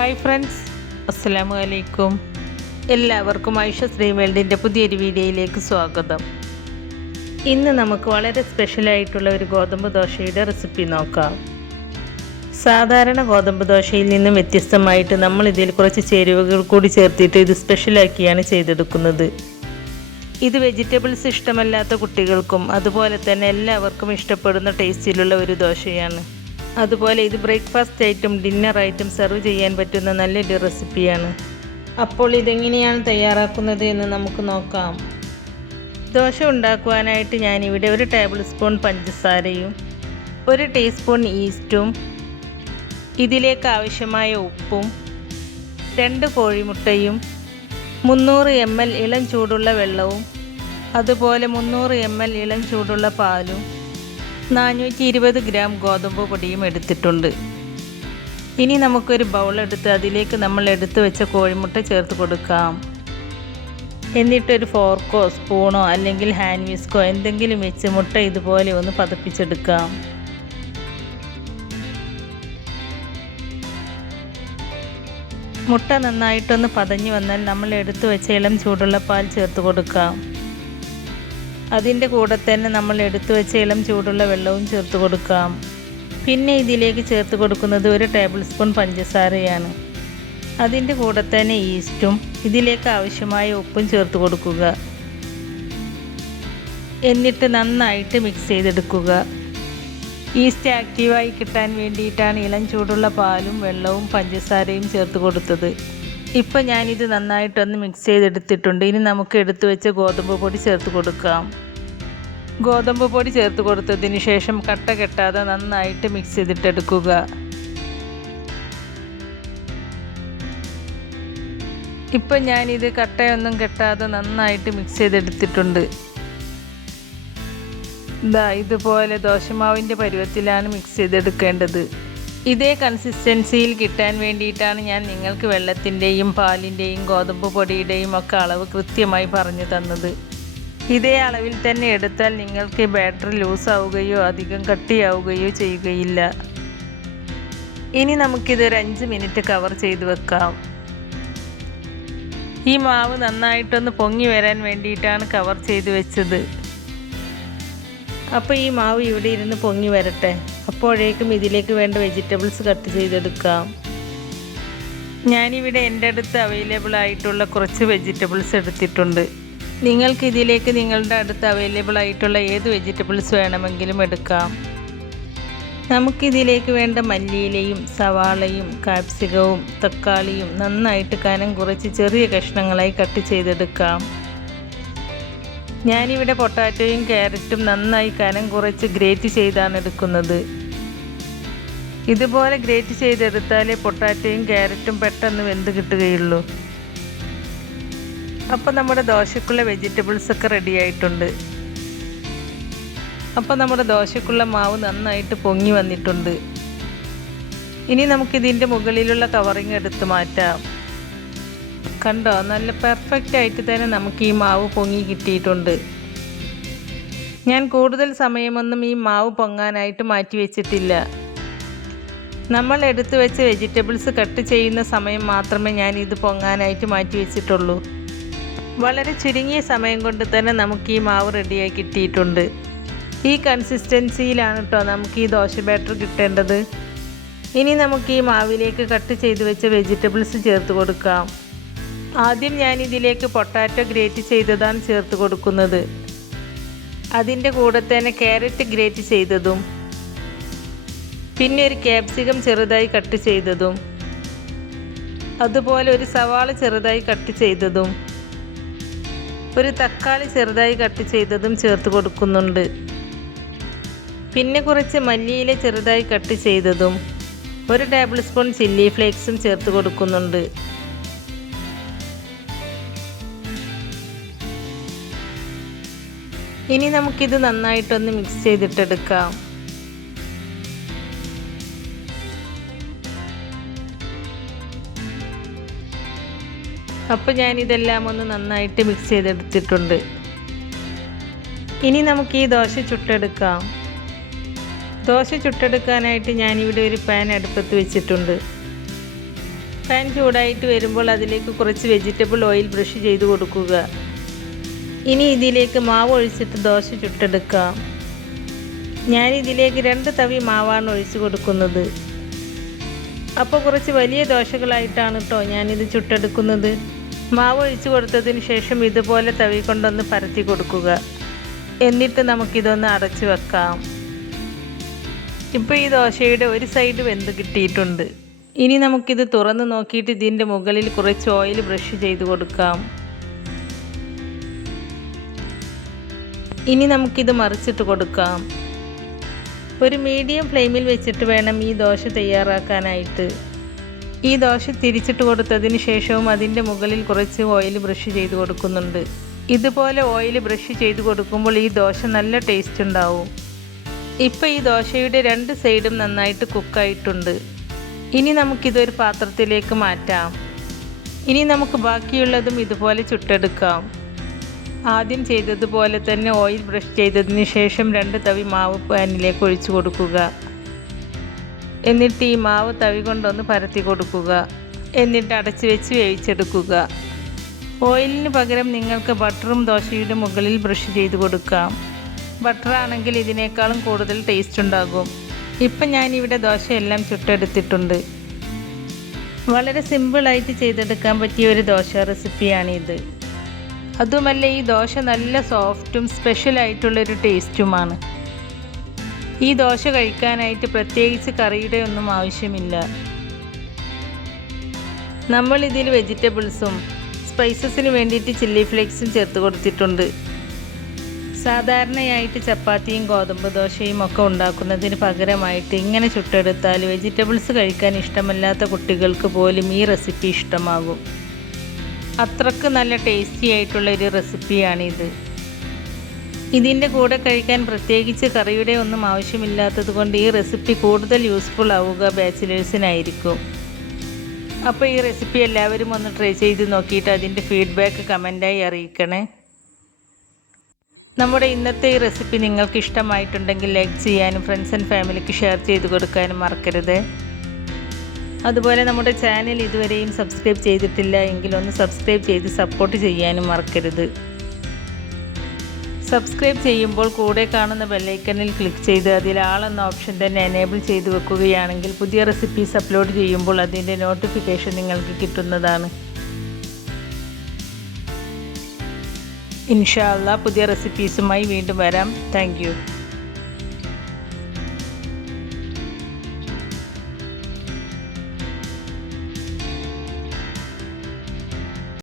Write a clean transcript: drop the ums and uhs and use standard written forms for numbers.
Hi friends, അസ്സലാമു അലൈക്കും. എല്ലാവർക്കും ഐഷ ശ്രീവേൾഡിൻ്റെ പുതിയൊരു വീഡിയോയിലേക്ക് സ്വാഗതം. ഇന്ന് നമുക്ക് വളരെ സ്പെഷ്യലായിട്ടുള്ള ഒരു ഗോതമ്പ് ദോശയുടെ റെസിപ്പി നോക്കാം. സാധാരണ ഗോതമ്പ് ദോശയിൽ നിന്നും വ്യത്യസ്തമായിട്ട് നമ്മൾ ഇതിൽ കുറച്ച് ചേരുവകൾ കൂടി ചേർത്തിട്ട് ഇത് സ്പെഷ്യലാക്കിയാണ് ചെയ്തെടുക്കുന്നത്. ഇത് വെജിറ്റബിൾസ് ഇഷ്ടമല്ലാത്ത കുട്ടികൾക്കും അതുപോലെ തന്നെ എല്ലാവർക്കും ഇഷ്ടപ്പെടുന്ന ടേസ്റ്റിലുള്ള ഒരു ദോശയാണ്. അതുപോലെ ഇത് ബ്രേക്ക്ഫാസ്റ്റ് ആയിട്ടും ഡിന്നർ ആയിട്ടും സെർവ് ചെയ്യാൻ പറ്റുന്ന നല്ലൊരു റെസിപ്പിയാണ്. അപ്പോൾ ഇതെങ്ങനെയാണ് തയ്യാറാക്കുന്നത് എന്ന് നമുക്ക് നോക്കാം. ദോശ ഉണ്ടാക്കുവാനായിട്ട് ഞാനിവിടെ 1 ടേബിൾ സ്പൂൺ പഞ്ചസാരയും 1 ടീസ്പൂൺ ഈസ്റ്റും ഇതിലേക്ക് ആവശ്യമായ ഉപ്പും 2 കോഴിമുട്ടയും 300 ml ഇളം ചൂടുള്ള വെള്ളവും അതുപോലെ 300 ml ഇളം ചൂടുള്ള പാലും 420 ഗ്രാം ഗോതമ്പ് പൊടിയും എടുത്തിട്ടുണ്ട്. ഇനി നമുക്കൊരു ബൗളെടുത്ത് അതിലേക്ക് നമ്മൾ എടുത്തു വെച്ച കോഴിമുട്ട ചേർത്ത് കൊടുക്കാം. എന്നിട്ടൊരു ഫോർക്കോ സ്പൂണോ അല്ലെങ്കിൽ ഹാൻഡ് വിസ്കോ എന്തെങ്കിലും വെച്ച് മുട്ട ഇതുപോലെ ഒന്ന് പതപ്പിച്ചെടുക്കാം. മുട്ട നന്നായിട്ടൊന്ന് പതഞ്ഞു വന്നാൽ നമ്മൾ എടുത്തു വെച്ച ഇളം ചൂടുള്ള പാൽ ചേർത്ത് കൊടുക്കാം. അതിൻ്റെ കൂടെ തന്നെ നമ്മൾ എടുത്തു വെച്ച ഇളം ചൂടുള്ള വെള്ളവും ചേർത്ത് കൊടുക്കാം. പിന്നെ ഇതിലേക്ക് ചേർത്ത് കൊടുക്കുന്നത് 1 ടേബിൾ സ്പൂൺ പഞ്ചസാരയാണ്. അതിൻ്റെ കൂടെ തന്നെ ഈസ്റ്റും ഇതിലേക്ക് ആവശ്യമായ ഉപ്പും ചേർത്ത് കൊടുക്കുക. എന്നിട്ട് നന്നായിട്ട് മിക്സ് ചെയ്തെടുക്കുക. ഈസ്റ്റ് ആക്റ്റീവായി കിട്ടാൻ വേണ്ടിയിട്ടാണ് ഇളം ചൂടുള്ള പാലും വെള്ളവും പഞ്ചസാരയും ചേർത്ത് കൊടുത്തത്. ഇപ്പം ഞാനിത് നന്നായിട്ടൊന്ന് മിക്സ് ചെയ്തെടുത്തിട്ടുണ്ട്. ഇനി നമുക്ക് എടുത്തു വെച്ച ഗോതമ്പ് പൊടി ചേർത്ത് കൊടുക്കാം. ഗോതമ്പ് പൊടി ചേർത്ത് കൊടുത്തതിന് ശേഷം കട്ട കെട്ടാതെ നന്നായിട്ട് മിക്സ് ചെയ്തിട്ടെടുക്കുക. ഇപ്പം ഞാനിത് കട്ടയൊന്നും കെട്ടാതെ നന്നായിട്ട് മിക്സ് ചെയ്തെടുത്തിട്ടുണ്ട്. ഇതുപോലെ ദോശമാവിൻ്റെ പരുവത്തിലാണ് മിക്സ് ചെയ്തെടുക്കേണ്ടത്. ഇതേ കൺസിസ്റ്റൻസിയിൽ കിട്ടാൻ വേണ്ടിയിട്ടാണ് ഞാൻ നിങ്ങൾക്ക് വെള്ളത്തിൻ്റെയും പാലിൻ്റെയും ഗോതമ്പ് പൊടിയുടെയും ഒക്കെ അളവ് കൃത്യമായി പറഞ്ഞു തന്നത്. ഇതേ അളവിൽ തന്നെ എടുത്താൽ നിങ്ങൾക്ക് ബാറ്റർ ലൂസാവുകയോ അധികം കട്ടിയാവുകയോ ചെയ്യുകയില്ല. ഇനി നമുക്കിതൊരു 5 മിനിറ്റ് കവർ ചെയ്ത് വെക്കാം. ഈ മാവ് നന്നായിട്ടൊന്ന് പൊങ്ങി വരാൻ വേണ്ടിയിട്ടാണ് കവർ ചെയ്ത് വെച്ചത്. അപ്പോൾ ഈ മാവ് ഇവിടെ ഇരുന്ന് പൊങ്ങി വരട്ടെ. അപ്പോഴേക്കും ഇതിലേക്ക് വേണ്ട വെജിറ്റബിൾസ് കട്ട് ചെയ്തെടുക്കാം. ഞാനിവിടെ എൻ്റെ അടുത്ത് അവൈലബിൾ ആയിട്ടുള്ള കുറച്ച് വെജിറ്റബിൾസ് എടുത്തിട്ടുണ്ട്. നിങ്ങൾക്ക് ഇതിലേക്ക് നിങ്ങളുടെ അടുത്ത് അവൈലബിൾ ആയിട്ടുള്ള ഏത് വെജിറ്റബിൾസ് വേണമെങ്കിലും എടുക്കാം. നമുക്കിതിലേക്ക് വേണ്ട മല്ലിയിലയും സവാളയും കാപ്സികവും തക്കാളിയും നന്നായിട്ട് കനം കുറച്ച് ചെറിയ കഷ്ണങ്ങളായി കട്ട് ചെയ്തെടുക്കാം. ഞാനിവിടെ പൊട്ടാറ്റോയും ക്യാരറ്റും നന്നായി കനം കുറച്ച് ഗ്രേറ്റ് ചെയ്താണ് എടുക്കുന്നത്. ഇതുപോലെ ഗ്രേറ്റ് ചെയ്തെടുത്താലേ പൊട്ടാറ്റോയും ക്യാരറ്റും പെട്ടെന്ന് വെന്ത് കിട്ടുകയുള്ളൂ. അപ്പോൾ നമ്മുടെ ദോശക്കുള്ള വെജിറ്റബിൾസൊക്കെ റെഡി ആയിട്ടുണ്ട്. അപ്പോൾ നമ്മുടെ ദോശക്കുള്ള മാവ് നന്നായിട്ട് പൊങ്ങി വന്നിട്ടുണ്ട്. ഇനി നമുക്കിതിൻ്റെ മുകളിലുള്ള കവറിങ് എടുത്ത് മാറ്റാം. കണ്ടോ, നല്ല പെർഫെക്റ്റ് ആയിട്ട് തന്നെ നമുക്ക് ഈ മാവ് പൊങ്ങി കിട്ടിയിട്ടുണ്ട്. ഞാൻ കൂടുതൽ സമയമൊന്നും ഈ മാവ് പൊങ്ങാനായിട്ട് മാറ്റി വെച്ചിട്ടില്ല. നമ്മൾ എടുത്തു വെച്ച വെജിറ്റബിൾസ് കട്ട് ചെയ്യുന്ന സമയം മാത്രമേ ഞാൻ ഇത് പൊങ്ങാനായിട്ട് മാറ്റി വെച്ചിട്ടുള്ളൂ. വളരെ ചുരുങ്ങിയ സമയം കൊണ്ട് തന്നെ നമുക്ക് ഈ മാവ് റെഡിയായി കിട്ടിയിട്ടുണ്ട്. ഈ കൺസിസ്റ്റൻസിയിലാണ് കേട്ടോ നമുക്ക് ഈ ദോശ ബാറ്റർ കിട്ടേണ്ടത്. ഇനി നമുക്ക് ഈ മാവിലേക്ക് കട്ട് ചെയ്ത് വെച്ച വെജിറ്റബിൾസ് ചേർത്ത് കൊടുക്കാം. ആദ്യം ഞാനിതിലേക്ക് പൊട്ടാറ്റോ ഗ്രേറ്റ് ചെയ്തതാണ് ചേർത്ത് കൊടുക്കുന്നത്. അതിൻ്റെ കൂടെ തന്നെ ക്യാരറ്റ് ഗ്രേറ്റ് ചെയ്തതും പിന്നെ ഒരു ക്യാപ്സിക്കം ചെറുതായി കട്ട് ചെയ്തതും അതുപോലെ ഒരു സവാള ചെറുതായി കട്ട് ചെയ്തതും ഒരു തക്കാളി ചെറുതായി കട്ട് ചെയ്തതും ചേർത്ത് കൊടുക്കുന്നുണ്ട്. പിന്നെ കുറച്ച് മല്ലിയില ചെറുതായി കട്ട് ചെയ്തതും 1 ടേബിൾ സ്പൂൺ ചില്ലി ഫ്ലേക്സും ചേർത്ത് കൊടുക്കുന്നുണ്ട്. ഇനി നമുക്കിത് നന്നായിട്ടൊന്ന് മിക്സ് ചെയ്തിട്ടെടുക്കാം. അപ്പോൾ ഞാനിതെല്ലാം ഒന്ന് നന്നായിട്ട് മിക്സ് ചെയ്തെടുത്തിട്ടുണ്ട്. ഇനി നമുക്ക് ഈ ദോശ ചുട്ടെടുക്കാം. ദോശ ചുട്ടെടുക്കാനായിട്ട് ഞാനിവിടെ ഒരു പാൻ അടുപ്പത്ത് വെച്ചിട്ടുണ്ട്. പാൻ ചൂടായിട്ട് വരുമ്പോൾ അതിലേക്ക് കുറച്ച് വെജിറ്റബിൾ ഓയിൽ ബ്രഷ് ചെയ്ത് കൊടുക്കുക. ഇനി ഇതിലേക്ക് മാവ് ഒഴിച്ചിട്ട് ദോശ ചുട്ടെടുക്കാം. ഞാനിതിലേക്ക് 2 തവി മാവാണ് ഒഴിച്ച് കൊടുക്കുന്നത്. അപ്പോൾ കുറച്ച് വലിയ ദോശകളായിട്ടാണ് കേട്ടോ ഞാനിത് ചുട്ടെടുക്കുന്നത്. മാവ് ഒഴിച്ച് കൊടുത്തതിന് ശേഷം ഇതുപോലെ തവി കൊണ്ടൊന്ന് പരത്തി കൊടുക്കുക. എന്നിട്ട് നമുക്കിതൊന്ന് അടച്ചു വെക്കാം. ഇപ്പോൾ ഈ ദോശയുടെ ഒരു സൈഡ് വെന്ത് കിട്ടിയിട്ടുണ്ട്. ഇനി നമുക്കിത് തുറന്ന് നോക്കിയിട്ട് ഇതിൻ്റെ മുകളിൽ കുറച്ച് ഓയിൽ ബ്രഷ് ചെയ്ത് കൊടുക്കാം. ഇനി നമുക്കിത് മറിച്ചിട്ട് കൊടുക്കാം. ഒരു മീഡിയം ഫ്ലെയിമിൽ വെച്ചിട്ട് വേണം ഈ ദോശ തയ്യാറാക്കാനായിട്ട്. ഈ ദോശ തിരിച്ചിട്ട് കൊടുത്തതിന് ശേഷവും അതിൻ്റെ മുകളിൽ കുറച്ച് ഓയിൽ ബ്രഷ് ചെയ്ത് കൊടുക്കുന്നുണ്ട്. ഇതുപോലെ ഓയിൽ ബ്രഷ് ചെയ്ത് കൊടുക്കുമ്പോൾ ഈ ദോശ നല്ല ടേസ്റ്റ് ഉണ്ടാവും. ഇപ്പോൾ ഈ ദോശയുടെ 2 സൈഡും നന്നായിട്ട് കുക്കായിട്ടുണ്ട്. ഇനി നമുക്കിതൊരു പാത്രത്തിലേക്ക് മാറ്റാം. ഇനി നമുക്ക് ബാക്കിയുള്ളതും ഇതുപോലെ ചുട്ടെടുക്കാം. ആദ്യം ചെയ്തതുപോലെ തന്നെ ഓയിൽ ബ്രഷ് ചെയ്തതിന് ശേഷം 2 തവി മാവ് പാനിലേക്ക് ഒഴിച്ചു കൊടുക്കുക. എന്നിട്ട് ഈ മാവ് തവി കൊണ്ടൊന്ന് പരത്തി കൊടുക്കുക. എന്നിട്ട് അടച്ചു വെച്ച് വേവിച്ചെടുക്കുക. ഓയിലിന് പകരം നിങ്ങൾക്ക് ബട്ടറും ദോശയുടെ മുകളിൽ ബ്രഷ് ചെയ്ത് കൊടുക്കാം. ബട്ടറാണെങ്കിൽ ഇതിനേക്കാളും കൂടുതൽ ടേസ്റ്റ് ഉണ്ടാകും. ഇപ്പം ഞാനിവിടെ ദോശയെല്ലാം ചുട്ടെടുത്തിട്ടുണ്ട്. വളരെ സിമ്പിളായിട്ട് ചെയ്തെടുക്കാൻ പറ്റിയ ഒരു ദോശ റെസിപ്പിയാണിത്. അതുമല്ല ഈ ദോശ നല്ല സോഫ്റ്റും സ്പെഷ്യലായിട്ടുള്ളൊരു ടേസ്റ്റുമാണ്. ഈ ദോശ കഴിക്കാനായിട്ട് പ്രത്യേകിച്ച് കറിയുടെ ഒന്നും ആവശ്യമില്ല. നമ്മളിതിൽ വെജിറ്റബിൾസും സ്പൈസസിന് വേണ്ടിയിട്ട് ചില്ലി ഫ്ലേക്സും ചേർത്ത് കൊടുത്തിട്ടുണ്ട്. സാധാരണയായിട്ട് ചപ്പാത്തിയും ഗോതമ്പ് ദോശയും ഒക്കെ ഉണ്ടാക്കുന്നതിന് പകരമായിട്ട് ഇങ്ങനെ ചുട്ടെടുത്താൽ വെജിറ്റബിൾസ് കഴിക്കാൻ ഇഷ്ടമല്ലാത്ത കുട്ടികൾക്ക് പോലും ഈ റെസിപ്പി ഇഷ്ടമാകും. അത്രക്ക് നല്ല ടേസ്റ്റി ആയിട്ടുള്ളൊരു റെസിപ്പിയാണിത്. ഇതിൻ്റെ കൂടെ കഴിക്കാൻ പ്രത്യേകിച്ച് കറിയുടെ ഒന്നും ആവശ്യമില്ലാത്തത് കൊണ്ട് ഈ റെസിപ്പി കൂടുതൽ യൂസ്ഫുൾ ആവുക ബാച്ചിലേഴ്സിനായിരിക്കും. അപ്പോൾ ഈ റെസിപ്പി എല്ലാവരും ഒന്ന് ട്രൈ ചെയ്ത് നോക്കിയിട്ട് അതിൻ്റെ ഫീഡ്ബാക്ക് കമൻറ്റായി അറിയിക്കണേ. നമ്മുടെ ഇന്നത്തെ ഈ റെസിപ്പി നിങ്ങൾക്ക് ഇഷ്ടമായിട്ടുണ്ടെങ്കിൽ ലൈക്ക് ചെയ്യാനും ഫ്രണ്ട്സ് ആൻഡ് ഫാമിലിക്ക് ഷെയർ ചെയ്ത് കൊടുക്കാനും മറക്കരുത്. അതുപോലെ നമ്മുടെ ചാനൽ ഇതുവരെയും സബ്സ്ക്രൈബ് ചെയ്തിട്ടില്ല എങ്കിൽ ഒന്ന് സബ്സ്ക്രൈബ് ചെയ്ത് സപ്പോർട്ട് ചെയ്യാനും മറക്കരുത്. സബ്സ്ക്രൈബ് ചെയ്യുമ്പോൾ കൂടെ കാണുന്ന ബെല്ലൈക്കണിൽ ക്ലിക്ക് ചെയ്ത് അതിൽ ആൾ എന്ന ഓപ്ഷൻ തന്നെ എനേബിൾ ചെയ്ത് വെക്കുകയാണെങ്കിൽ പുതിയ റെസിപ്പീസ് അപ്ലോഡ് ചെയ്യുമ്പോൾ അതിൻ്റെ നോട്ടിഫിക്കേഷൻ നിങ്ങൾക്ക് കിട്ടുന്നതാണ്. ഇൻഷാ അല്ലാഹ് പുതിയ റെസിപ്പീസുമായി വീണ്ടും വരാം. Thank you.